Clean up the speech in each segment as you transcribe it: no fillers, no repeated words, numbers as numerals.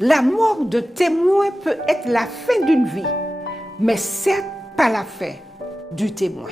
La mort de témoin peut être la fin d'une vie, mais certes pas la fin du témoin.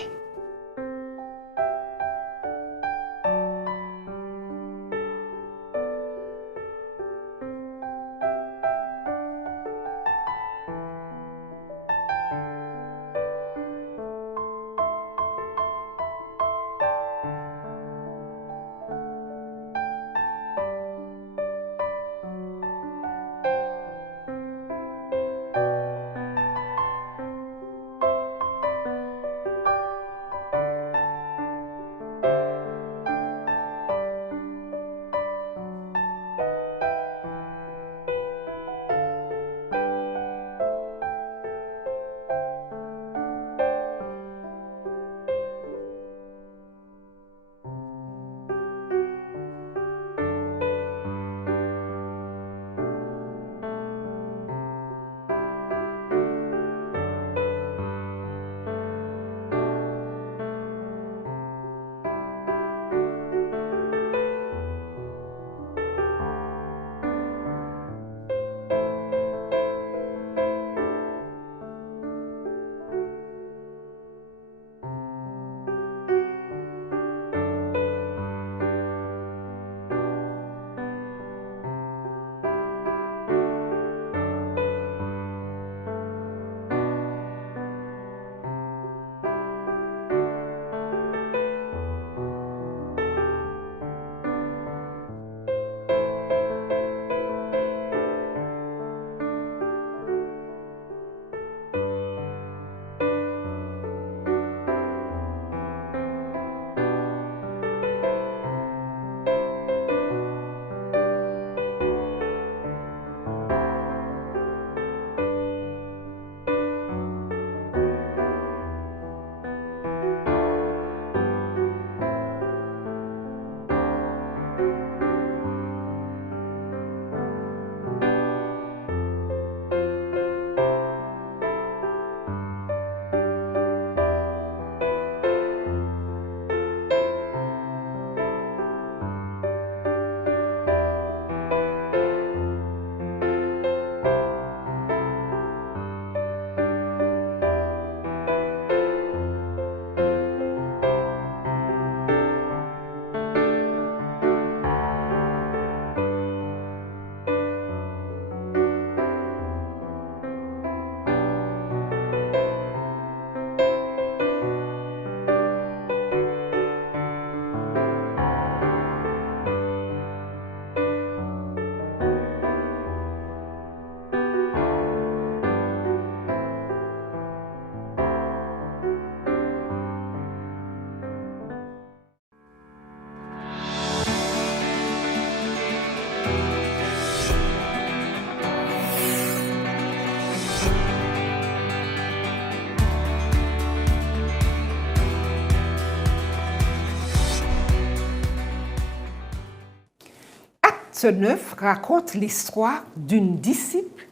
Acte 9 raconte l'histoire d'une disciple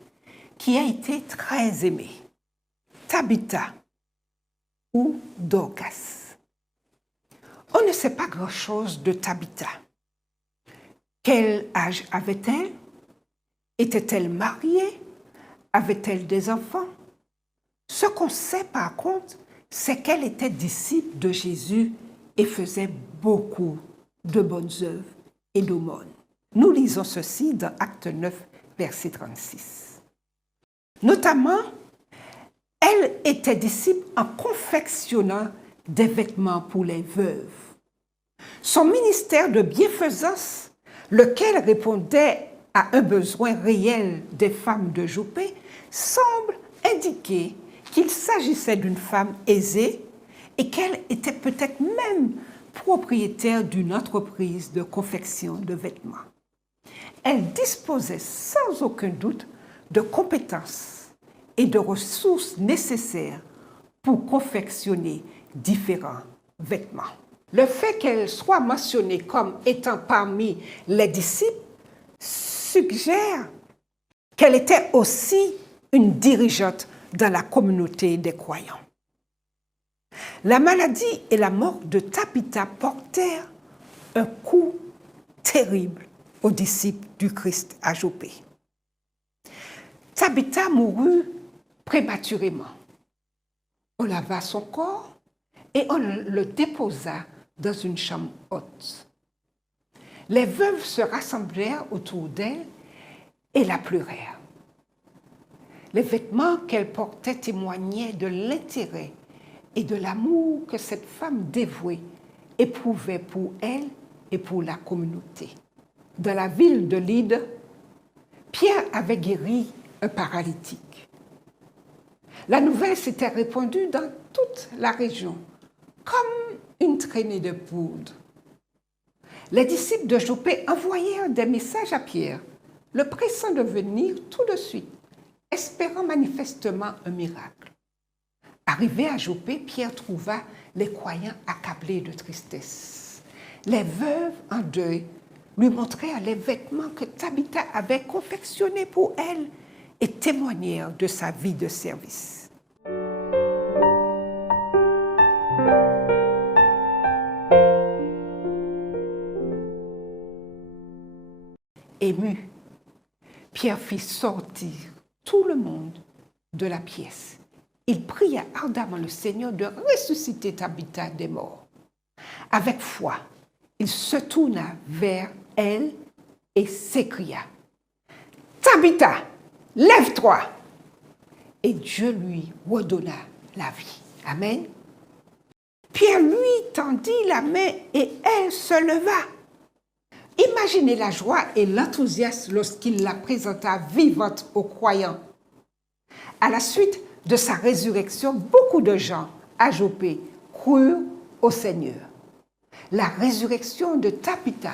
qui a été très aimée, Tabitha ou Dorcas. On ne sait pas grand-chose de Tabitha. Quel âge avait-elle? Était-elle mariée? Avait-elle des enfants? Ce qu'on sait par contre, c'est qu'elle était disciple de Jésus et faisait beaucoup de bonnes œuvres et d'aumônes. Nous lisons ceci dans Acte 9, verset 36. Notamment, elle était disciple en confectionnant des vêtements pour les veuves. Son ministère de bienfaisance, lequel répondait à un besoin réel des femmes de Joppé, semble indiquer qu'il s'agissait d'une femme aisée et qu'elle était peut-être même propriétaire d'une entreprise de confection de vêtements. Elle disposait sans aucun doute de compétences et de ressources nécessaires pour confectionner différents vêtements. Le fait qu'elle soit mentionnée comme étant parmi les disciples suggère qu'elle était aussi une dirigeante dans la communauté des croyants. La maladie et la mort de Tabitha portèrent un coup terrible aux disciples du Christ à Joppé. Tabitha mourut prématurément. On lava son corps et on le déposa dans une chambre haute. Les veuves se rassemblèrent autour d'elle et la pleurèrent. Les vêtements qu'elle portait témoignaient de l'intérêt et de l'amour que cette femme dévouée éprouvait pour elle et pour la communauté. Dans la ville de Lyde, Pierre avait guéri un paralytique. La nouvelle s'était répandue dans toute la région, comme une traînée de poudre. Les disciples de Joppé envoyèrent des messages à Pierre, le pressant de venir tout de suite, espérant manifestement un miracle. Arrivé à Joppé, Pierre trouva les croyants accablés de tristesse. Les veuves en deuil lui montrèrent les vêtements que Tabitha avait confectionnés pour elle et témoignèrent de sa vie de service. Ému, Pierre fit sortir tout le monde de la pièce. Il pria ardemment le Seigneur de ressusciter Tabitha des morts. Avec foi, il se tourna vers elle et s'écria « Tabitha, lève-toi !» Et Dieu lui redonna la vie. Amen. Pierre lui tendit la main et elle se leva. Imaginez la joie et l'enthousiasme lorsqu'il la présenta vivante aux croyants. À la suite de sa résurrection, beaucoup de gens à Joppé crurent au Seigneur. La résurrection de Tabitha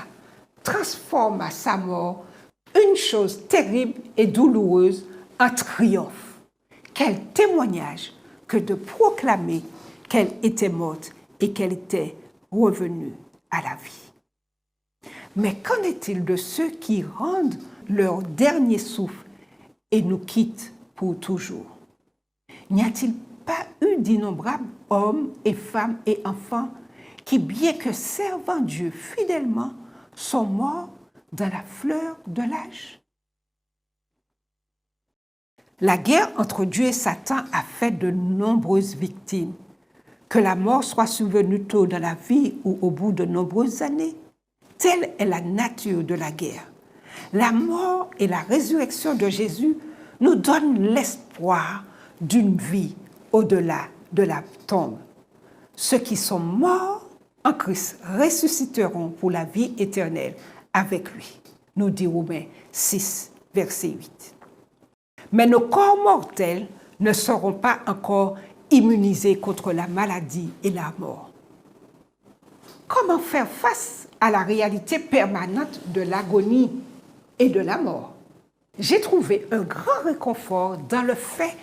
transforma sa mort, une chose terrible et douloureuse, en triomphe. Quel témoignage que de proclamer qu'elle était morte et qu'elle était revenue à la vie. Mais qu'en est-il de ceux qui rendent leur dernier souffle et nous quittent pour toujours? N'y a-t-il pas eu d'innombrables hommes et femmes et enfants qui, bien que servant Dieu fidèlement, sont morts dans la fleur de l'âge? La guerre entre Dieu et Satan a fait de nombreuses victimes. Que la mort soit survenue tôt dans la vie ou au bout de nombreuses années, telle est la nature de la guerre. La mort et la résurrection de Jésus nous donnent l'espoir d'une vie au-delà de la tombe. Ceux qui sont morts en Christ ressusciteront pour la vie éternelle avec lui, nous dit Romains 6, verset 8. Mais nos corps mortels ne seront pas encore immunisés contre la maladie et la mort. Comment faire face à la réalité permanente de l'agonie et de la mort? J'ai trouvé un grand réconfort dans le fait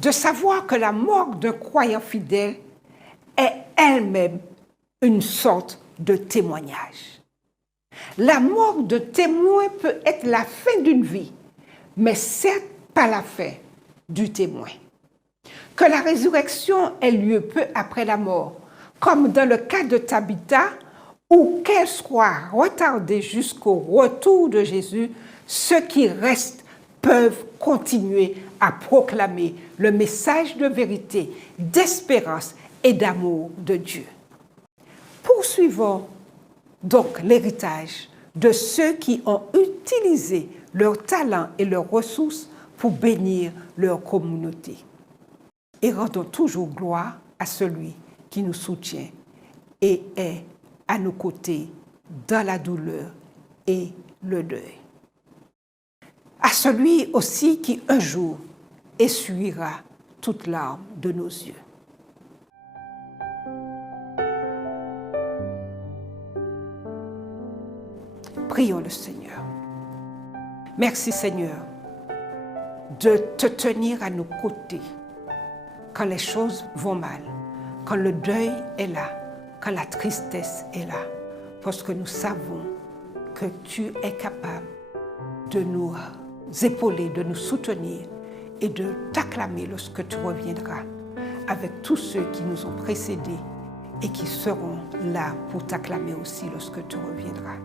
de savoir que la mort d'un croyant fidèle est elle-même une sorte de témoignage. La mort de témoin peut être la fin d'une vie, mais certes pas la fin du témoin. Que la résurrection ait lieu peu après la mort, comme dans le cas de Tabitha, ou qu'elle soit retardée jusqu'au retour de Jésus, ceux qui restent peuvent continuer à proclamer le message de vérité, d'espérance et d'amour de Dieu. Poursuivons donc l'héritage de ceux qui ont utilisé leurs talents et leurs ressources pour bénir leur communauté. Et rendons toujours gloire à celui qui nous soutient et est à nos côtés dans la douleur et le deuil. À celui aussi qui un jour essuiera toute larme de nos yeux. Prions le Seigneur. Merci Seigneur de te tenir à nos côtés quand les choses vont mal, quand le deuil est là, quand la tristesse est là, parce que nous savons que tu es capable de nous épauler, de nous soutenir et de t'acclamer lorsque tu reviendras avec tous ceux qui nous ont précédés et qui seront là pour t'acclamer aussi lorsque tu reviendras.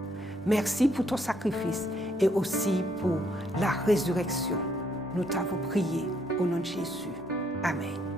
Merci pour ton sacrifice et aussi pour la résurrection Nous t'avons prié au nom de Jésus. Amen.